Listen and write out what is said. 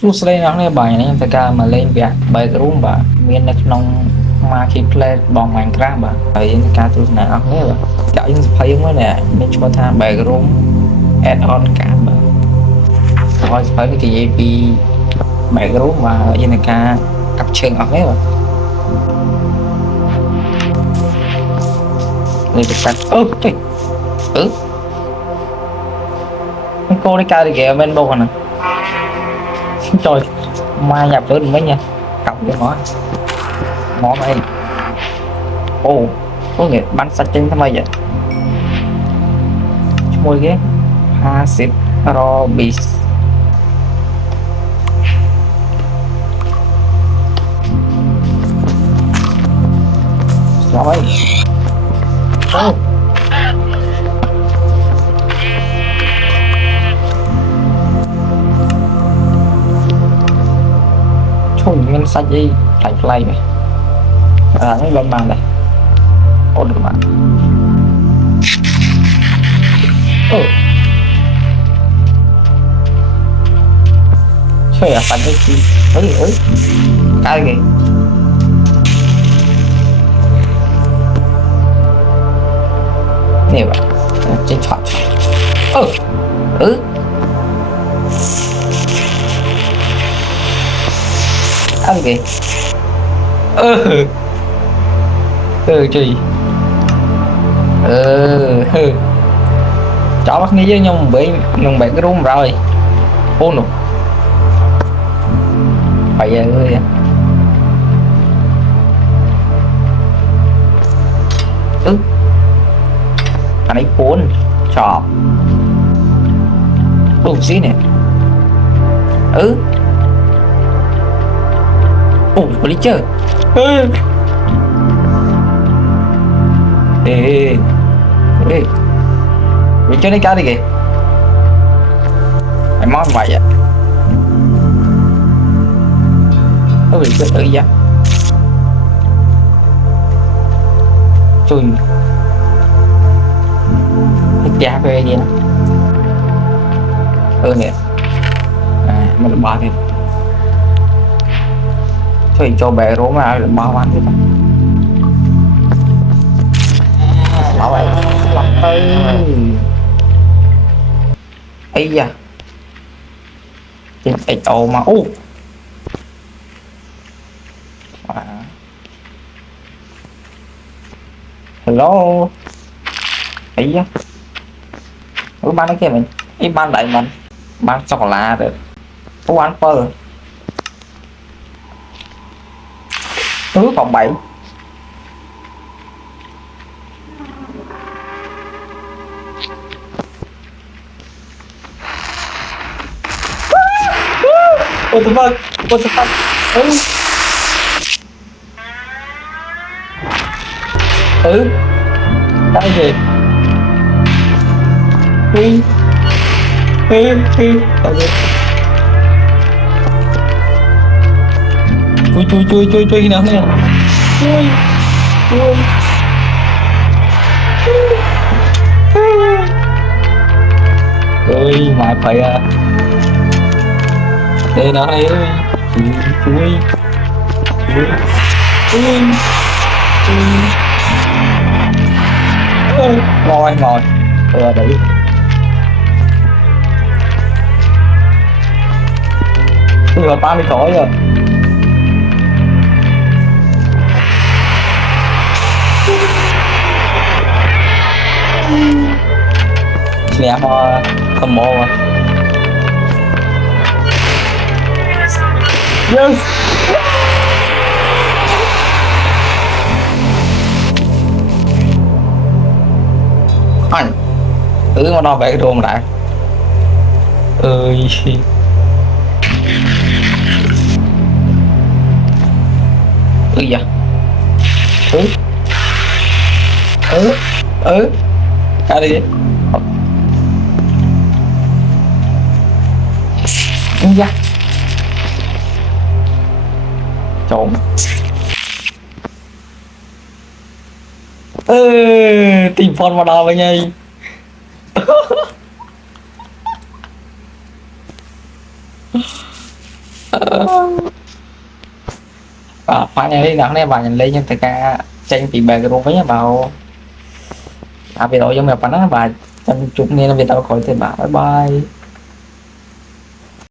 សួស្តីអ្នកនរបាទនេះខ្ញុំធ្វើការមកលេងវគ្គ Backroom បាទមាននៅក្នុង Marketplace របស់ Minecraft បាទហើយយើងធ្វើការទស្សនាអស់នេះបាទចាក់យើងសភ័យមួយនេះមានឈ្មោះថា Backroom Add-on card បាទហើយសភ័យនេះនិយាយពី Backroom បាទយើងធ្វើការកាប់ឈើងអស់នេះបាទនេះទៅកាត់អូចេញមិនគោលនេះកើតពីគេមិនបោកហ្នឹងtrời mai nhập với mấy nha cọc với ngó mày ô có nghĩa bắn sạch trên thằng mày vậy môi ghé acid robis rồi ô mình sạch đi lại play này nó lên bàn này ổn được bạn chơi à sạch cái gì cái gì nè bạn trên thoại cái gì chị chó bắt ní với nhung bị cái rung rồi ô nụ bây giờ ơi anh ấy cuốn chọp đúng xí nè có đi chơi ê đi chơi đi cá đi kìa mày món vậy à có bị chơi tự ra chui thích giá về gì nè nè mình bỏ thì thôi cho bé rố mà bao ăn thế bảo vậy lọc tay ấy da trên cái ô mà hello ấy da ban nó kia mình ý ban đại mình ban sọc lá được có ăn phơ còn 7 What the fuck? What the fuck? Cái gì? Chui nào nè chui ơi mà phải à đây nó đây ơi chui ngồi đấy rồi 30 khỏi rồi nè mà không mồ mà yes anh mà đo vẽ đồ mà lại ơi dạ cái đi dạ trộn tìm phone vào đầu với nhây phải này đó này bà nhìn lên nhưng thật ra tranh thì bà cái với nhà bảo à vì đội trong mẹ bà nó bà trong chục niên là vì tao khỏi thì bà bye bye